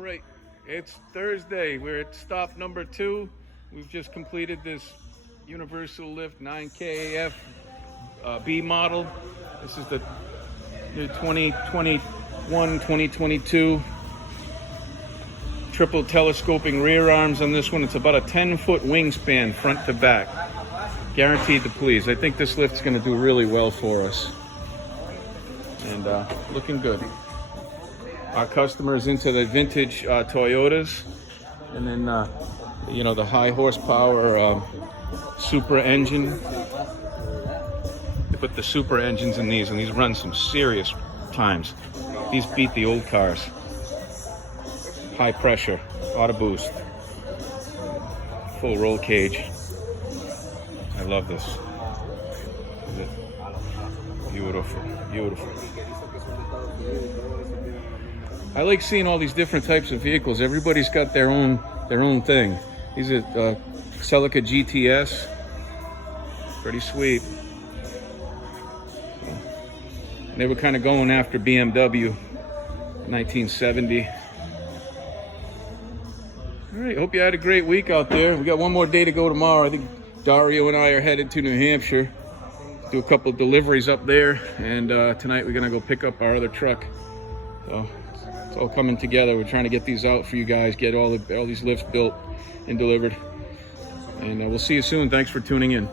right, it's Thursday. We're at stop number 2. We've just completed this Universal Lift 9KAF B model. This is the new 2021-2022 triple telescoping rear arms on this one. It's about a 10-foot wingspan front to back. Guaranteed to please. I think this lift's going to do really well for us. And looking good. Our customers into the vintage Toyotas, and then you know, the high horsepower super engine. They put the super engines in these, and these run some serious times. These beat the old cars. High pressure, auto boost, full roll cage. I love this. Beautiful, beautiful. I like seeing all these different types of vehicles. Everybody's got their own thing. These are Celica GTS. Pretty sweet. So, they were kind of going after BMW 1970. All right, hope you had a great week out there. We got one more day to go tomorrow. I think Dario and I are headed to New Hampshire. Do a couple of deliveries up there, and tonight we're gonna go pick up our other truck. So it's all coming together. We're trying to get these out for you guys, get all these lifts built and delivered. And we'll see you soon. Thanks for tuning in.